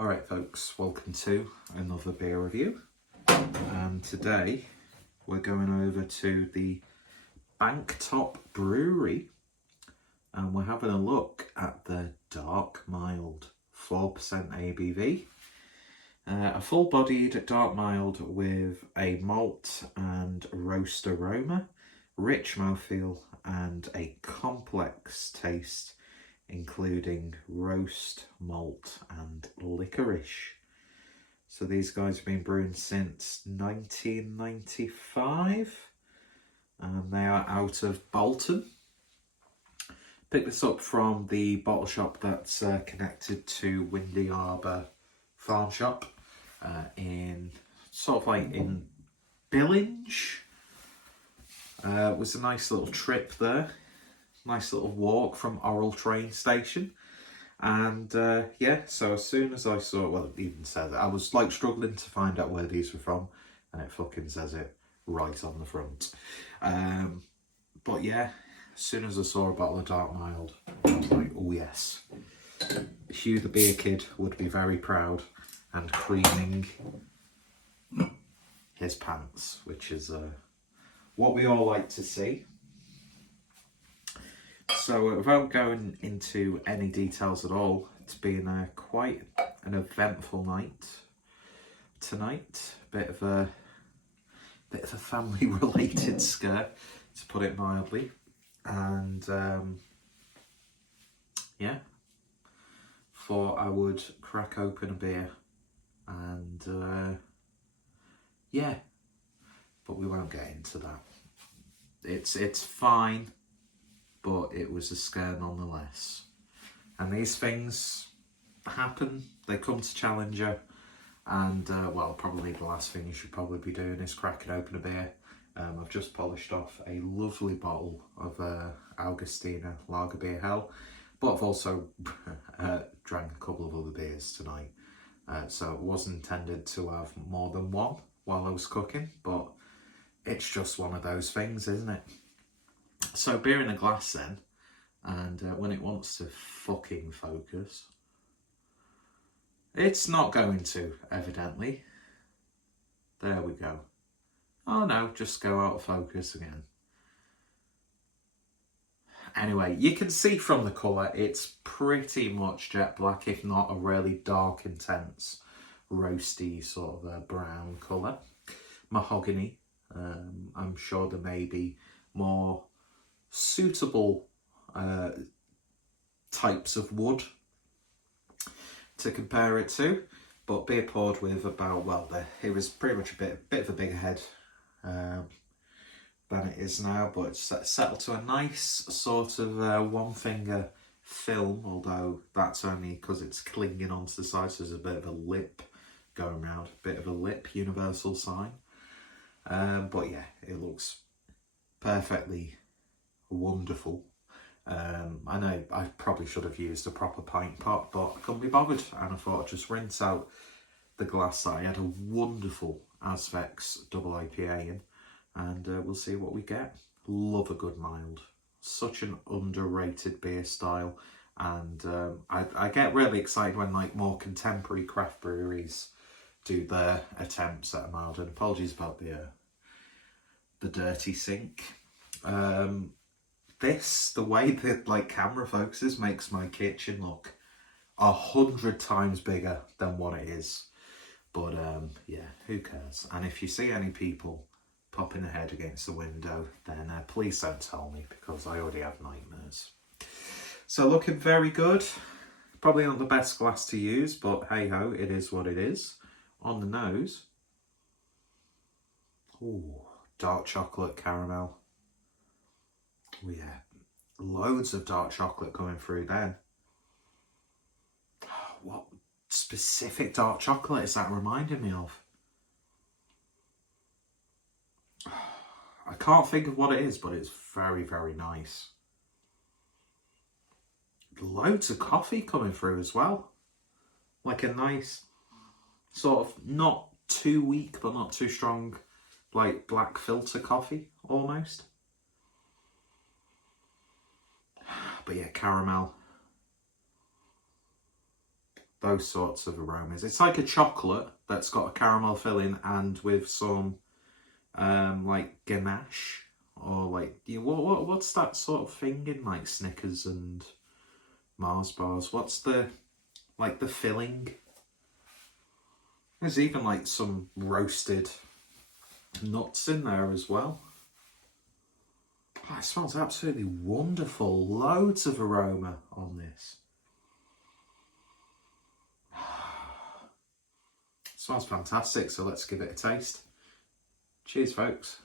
Alright folks, welcome to another beer review, and today we're going over to the Untappd Brewery and we're having a look at the dark mild 4% ABV. A full-bodied dark mild with a malt and roast aroma, rich mouthfeel and a complex taste including roast, malt and licorice. So these guys have been brewing since 1995 and they are out of Bolton. Picked this up from the bottle shop that's connected to Windy Harbour Farm Shop in sort of like in Billinge. It was a nice little trip there. Nice little walk from Orrell train station, and yeah, so as soon as I saw it, well, it even said that I was like struggling to find out where these were from, and it fucking says it right on the front. But yeah, as soon as I saw a bottle of dark mild, I was like, oh yes, Hugh the beer kid would be very proud and creaming his pants, which is what we all like to see. So without going into any details at all, it's been quite an eventful night tonight. Bit of a family related scare, to put it mildly, and yeah, thought I would crack open a beer and yeah, but we won't get into that. It's fine. But it was a scare nonetheless. And these things happen, they come to challenge you. And well, probably the last thing you should probably be doing is cracking open a beer. I've just polished off a lovely bottle of Augustina Lager Beer Hell. But I've also drank a couple of other beers tonight. So it wasn't intended to have more than one while I was cooking. But it's just one of those things, isn't it? So beer in a glass then, and when it wants to fucking focus, it's not going to, evidently. There we go. Oh no, just go out of focus again. Anyway, you can see from the colour, it's pretty much jet black, if not a really dark, intense, roasty sort of brown colour. Mahogany. I'm sure there may be more suitable types of wood to compare it to, but beer poured with about, well, it was pretty much a bit of a bigger head than it is now, but it's settled to a nice sort of one finger film, although that's only because it's clinging onto the side, so there's a bit of a lip going around, a bit of a lip universal sign. But yeah, it looks perfectly wonderful. I know I probably should have used a proper pint pot, but I couldn't be bothered, and I thought I'd just rinse out the glass that I had a wonderful Azvex double IPA in, and we'll see what we get. Love a good mild. Such an underrated beer style, and I get really excited when like more contemporary craft breweries do their attempts at a mild, and apologies about the dirty sink. The way that like camera focuses makes my kitchen look 100 times bigger than what it is. But yeah, who cares? And if you see any people popping their head against the window, then please don't tell me, because I already have nightmares. So looking very good. Probably not the best glass to use, but hey ho, it is what it is. On the nose. Ooh, dark chocolate caramel. Oh yeah, loads of dark chocolate coming through then. What specific dark chocolate is that reminding me of? I can't think of what it is, but it's very, very nice. Loads of coffee coming through as well. Like a nice, sort of not too weak, but not too strong, like black filter coffee, almost. But yeah, caramel. those sorts of aromas. It's like a chocolate that's got a caramel filling and with some like ganache, or like, what's that sort of thing in like Snickers and Mars bars? What's the filling? There's even like some roasted nuts in there as well. Oh, it smells absolutely wonderful. Loads of aroma on this. It smells fantastic, so let's give it a taste. Cheers, folks.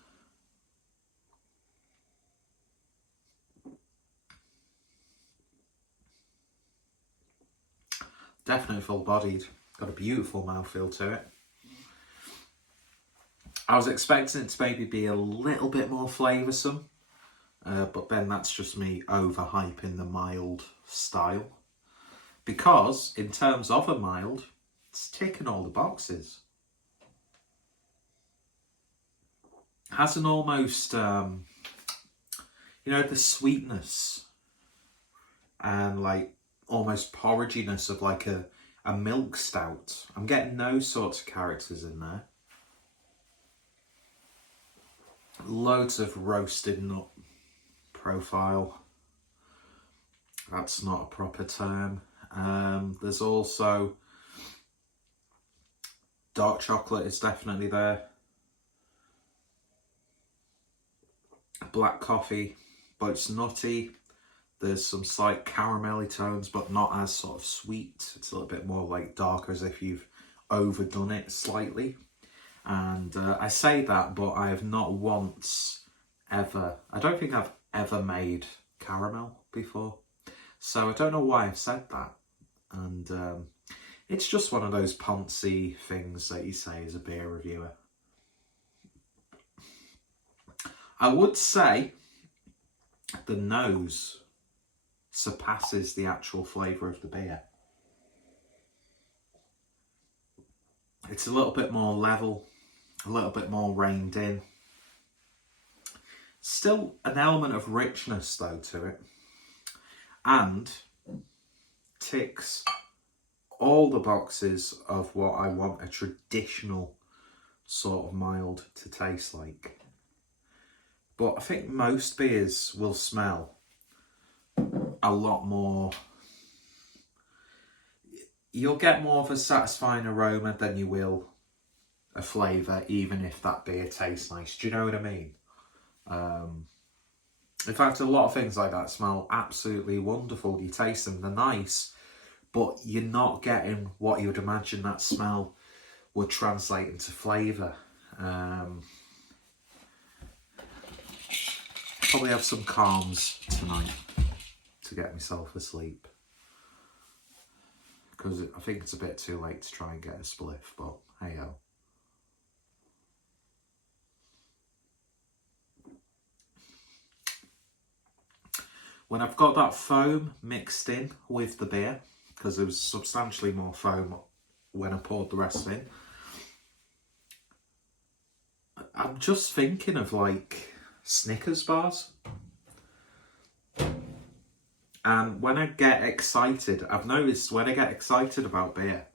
Definitely full-bodied. Got a beautiful mouthfeel to it. I was expecting it to maybe be a little bit more flavoursome, but then that's just me overhyping the mild style. Because, in terms of a mild, it's ticking all the boxes. Has an almost, the sweetness and like almost porridginess of like a milk stout. I'm getting those sorts of characters in there. Loads of roasted nut profile. That's not a proper term. There's also dark chocolate is definitely there. Black coffee, but it's nutty. There's some slight caramelly tones, but not as sort of sweet. It's a little bit more like darker, as if you've overdone it slightly. And I say that, but I have not once ever, I don't think I've ever made caramel before. So I don't know why I've said that. And it's just one of those poncy things that you say as a beer reviewer. I would say the nose surpasses the actual flavour of the beer. It's a little bit more level, a little bit more reined in. Still an element of richness though to it. And ticks all the boxes of what I want a traditional sort of mild to taste like. But I think most beers will smell a lot more. You'll get more of a satisfying aroma than you will a flavour, even if that beer tastes nice. Do you know what I mean? In fact, a lot of things like that smell absolutely wonderful. You taste them, they're nice, but you're not getting what you would imagine that smell would translate into flavour. Probably have some calms tonight to get myself asleep, because I think it's a bit too late to try and get a spliff, but hey ho. When I've got that foam mixed in with the beer, because there was substantially more foam when I poured the rest in, I'm just thinking of like Snickers bars. And when I get excited, I've noticed when I get excited about beer,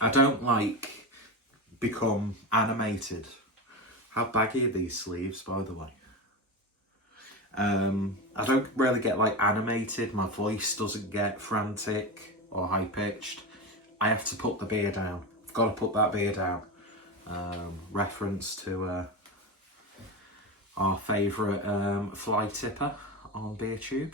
I don't like become animated. How baggy are these sleeves, by the way? I don't really get like animated. My voice doesn't get frantic or high pitched. I have to put the beer down. I've got to put that beer down. Reference to our favourite fly tipper on BeerTube.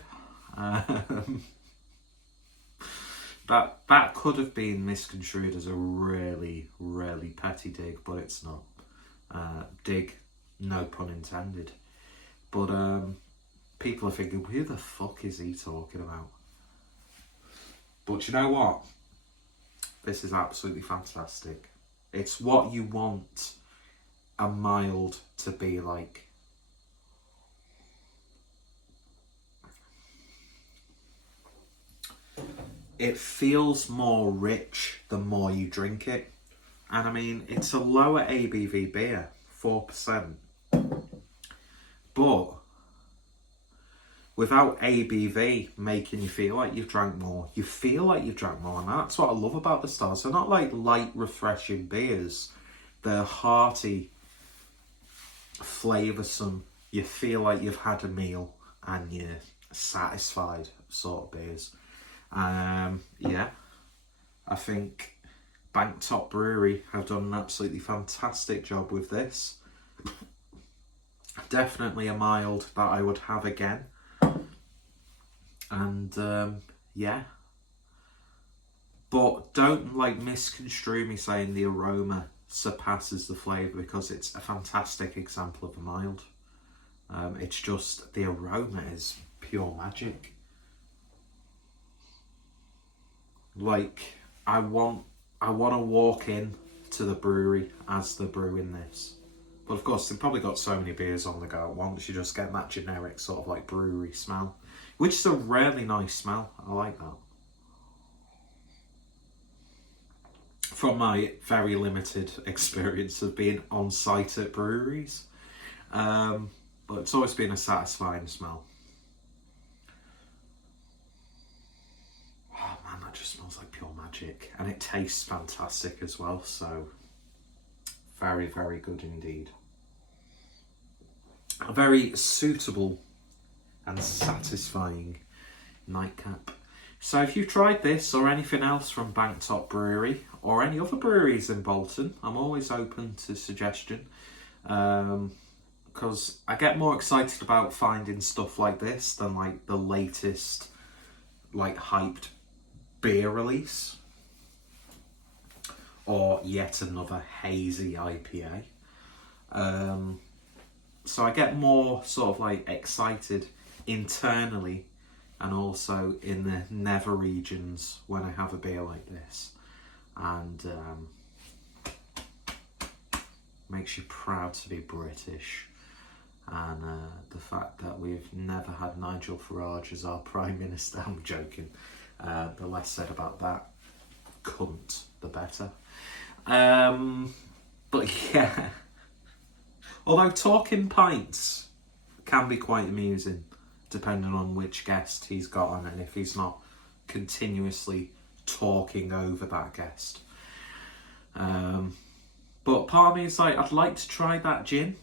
That could have been misconstrued as a really, really petty dig, but it's not. Dig, no pun intended. But people are thinking, who the fuck is he talking about? But you know what? This is absolutely fantastic. It's what you want a mild to be like. It feels more rich the more you drink it. And I mean, it's a lower ABV beer, 4%. But without ABV making you feel like you've drank more. You feel like you've drank more, and that's what I love about the styles. They're not like light, refreshing beers. They're hearty, flavoursome. You feel like you've had a meal and you're satisfied sort of beers. Yeah, I think Untappd Brewery have done an absolutely fantastic job with this. Definitely a mild that I would have again. And yeah, but don't like misconstrue me saying the aroma surpasses the flavour, because it's a fantastic example of a mild. It's just the aroma is pure magic. Like, I want to walk in to the brewery as they're brewing this. But of course, they've probably got so many beers on the go at once, you just get that generic sort of like brewery smell, which is a really nice smell. I like that. From my very limited experience of being on site at breweries, but it's always been a satisfying smell. Oh man, that just smells like pure magic, and it tastes fantastic as well, so very, very good indeed. A very suitable and satisfying nightcap. So if you've tried this or anything else from Untappd Brewery or any other breweries in Bolton, I'm always open to suggestion, because I get more excited about finding stuff like this than like the latest like hyped beer release or yet another hazy IPA. So I get more sort of like excited internally and also in the nether regions when I have a beer like this, and makes you proud to be British. And the fact that we've never had Nigel Farage as our Prime Minister, I'm joking, the less said about that cunt, the better. But yeah, although talking pints can be quite amusing, depending on which guest he's got on and if he's not continuously talking over that guest. But part of me is like, I'd like to try that gin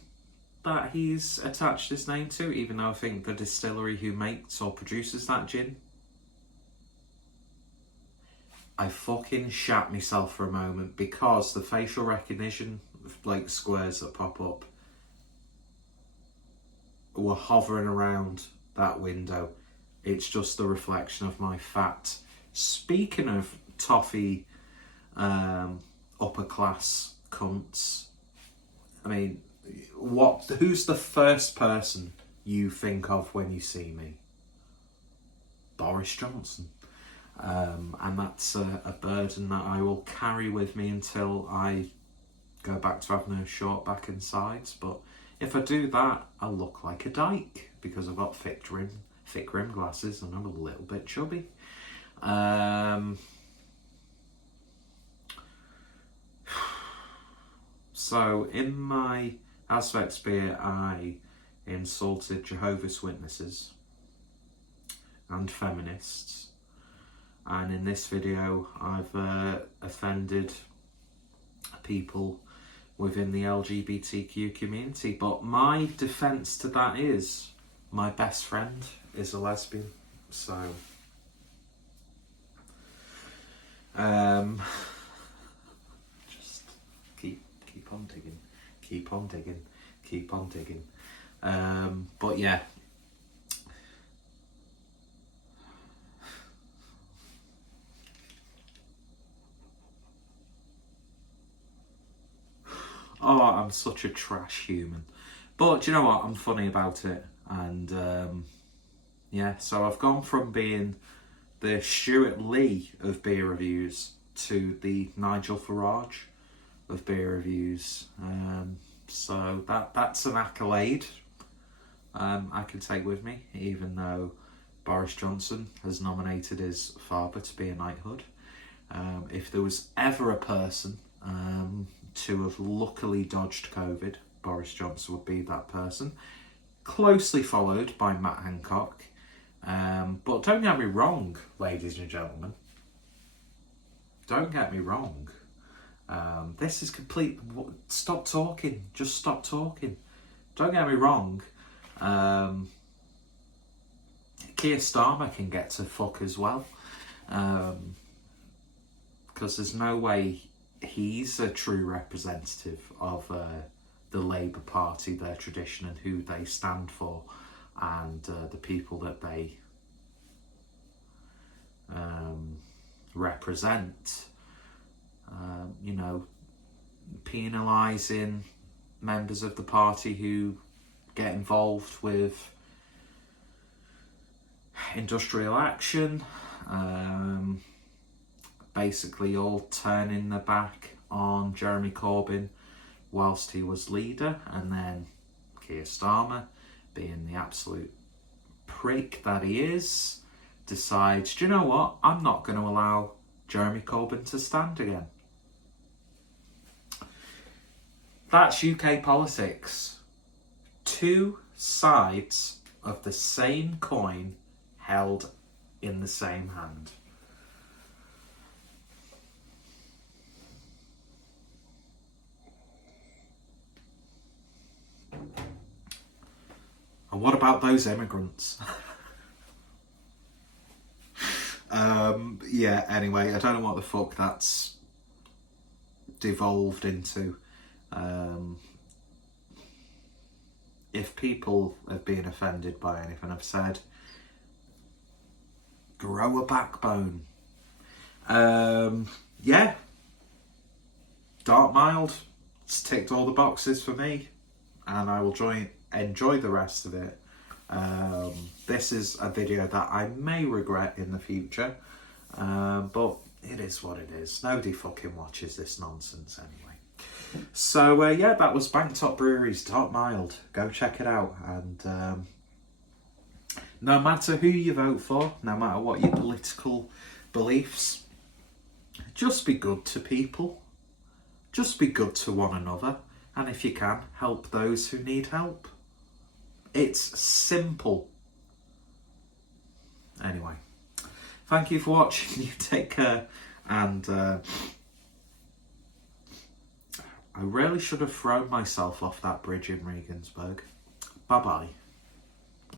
that he's attached his name to, even though I think the distillery who makes or produces that gin, I fucking shat myself for a moment, because the facial recognition like squares that pop up were hovering around that window. It's just the reflection of my fat. Speaking of toffee upper class cunts, I mean, who's the first person you think of when you see me? Boris Johnson. And that's a burden that I will carry with me until I go back to having a short back and sides. But if I do that, I look like a dyke because I've got thick rim glasses and I'm a little bit chubby. So in my Asvex beer, I insulted Jehovah's Witnesses and feminists. And in this video, I've offended people within the LGBTQ community. But my defence to that is, my best friend is a lesbian. So, just keep on digging, keep on digging, keep on digging. But yeah. Oh, I'm such a trash human. But do you know what? I'm funny about it. And yeah, so I've gone from being the Stuart Lee of beer reviews to the Nigel Farage of beer reviews. So that's an accolade I can take with me, even though Boris Johnson has nominated his father to be a knighthood. If there was ever a person to have luckily dodged COVID, Boris Johnson would be that person. Closely followed by Matt Hancock, But don't get me wrong, ladies and gentlemen. Don't get me wrong. This is complete. Stop talking. Just stop talking. Don't get me wrong. Keir Starmer can get to fuck as well. Because there's no way he's a true representative of the Labour Party, their tradition and who they stand for, and the people that they represent. You know, penalising members of the party who get involved with industrial action, basically all turning their back on Jeremy Corbyn whilst he was leader, and then Keir Starmer, being the absolute prick that he is, decides, do you know what, I'm not going to allow Jeremy Corbyn to stand again. That's UK politics. Two sides of the same coin held in the same hand. And what about those immigrants? Yeah, anyway, I don't know what the fuck that's devolved into. If people have been offended by anything I've said, grow a backbone. Yeah. Dark Mild. It's ticked all the boxes for me, and I will enjoy the rest of it. This is a video that I may regret in the future, but it is what it is. Nobody fucking watches this nonsense anyway. So yeah, that was Bangtop Brewery's Dark Mild. Go check it out, and no matter who you vote for, no matter what your political beliefs, just be good to people. Just be good to one another, and if you can, help those who need help. It's simple. Anyway, thank you for watching. You take care, and I really should have thrown myself off that bridge in Regensburg. Bye bye.